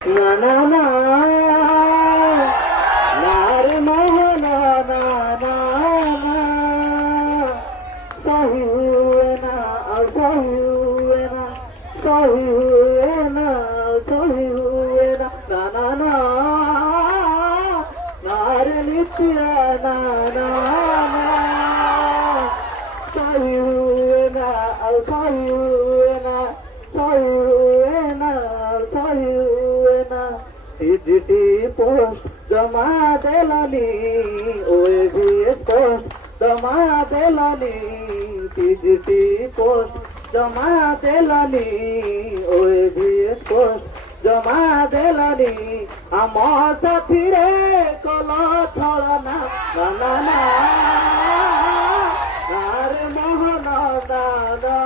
না না না নার মোহনা না না না সহি হুয়ে না সহি হুয়ে না সহি হুয়ে না সহি হুয়ে না না না না নার নিত্যা না না না সহি হুয়ে না সহি হুয়ে না সহি হুয়ে না সহি হুয়ে না চিঠি পোস্ট জমা দেলানি ওএভিএস পোস্ট জমা দেলানি চিঠি পোস্ট জমা দেলানি ওএভিএস পোস্ট জমা দেলানি আমার সাথীরে কল ছড়না না না না আর মোহন দাদা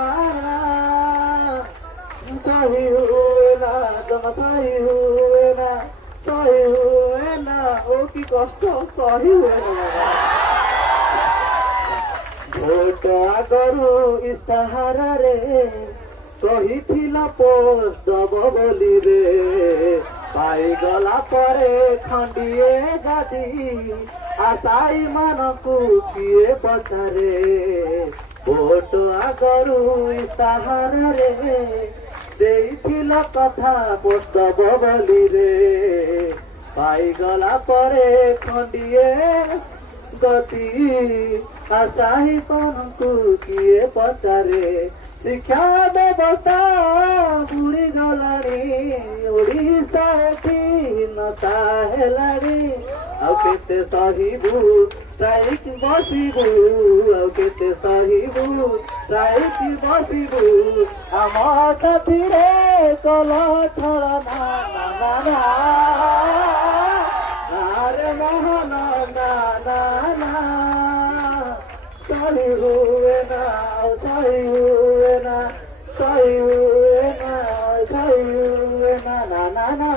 সহি হুয়ে না জমা সহি হুয়ে না সহি হুয়ে না ও কি কষ্ট সহি হুয়ে না ভোট আগরু ইস্তাহারে କହିଥିଲା ପୋଷ୍ଟ ଦବ ବୋଲି ରେ ପାଇଗଲା ପରେ ଖଣ୍ଡିଏ ଗାଦି ଆଶାୟୀ ମାନଙ୍କୁ କିଏ ପଚାରେ ଭୋଟ ଆଗରୁ ଇସ୍ତାହାରରେ ଦେଇଥିଲ କଥା ପୋଷ୍ଟ ଦବ ବୋଲି ରେ ପାଇଗଲା ପରେ ଖଣ୍ଡିଏ ଗତି ଆଶାୟୀ ମାନଙ୍କୁ କିଏ ପଚାରେ ଶିକ୍ଷା ବ୍ୟବସ୍ଥା ବୁଡ଼ି ଗଲାଣି ଓଡ଼ିଶା ଏଠି ନତା ହେଲାଣି ଆଉ କେତେ ସହିବୁ ଷ୍ଟ୍ରାଇକ୍ ବସିବୁ ଆଉ କେତେ ସହିବୁ ଷ୍ଟ୍ରାଇକ୍ ବସିବୁ ଆମ ସାଥିରେ କଲ ଛଳନା ନା ନା ଆରେ ମୋହନ ନା ନା ନା ସହି ହୁଏ ନା ସହି ହୁଏ ନା ସହି ହୁଏ ନା ସହି ହୁଏ ନା ନା ନା ନା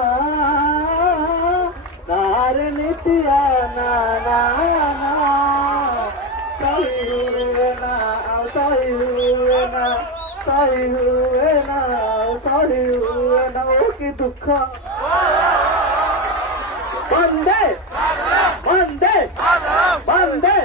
ନାରେ ନିତ୍ୟା ନା ନା ନା ସହି ହୁଏ ନା ସହି ହୁଏ ନା ସହି ହୁଏ ନା ସହି ହୁଏ ନା ଓ କି ଦୁଃଖ ବନ୍ଦେ ବନ୍ଦେ ବନ୍ଦେ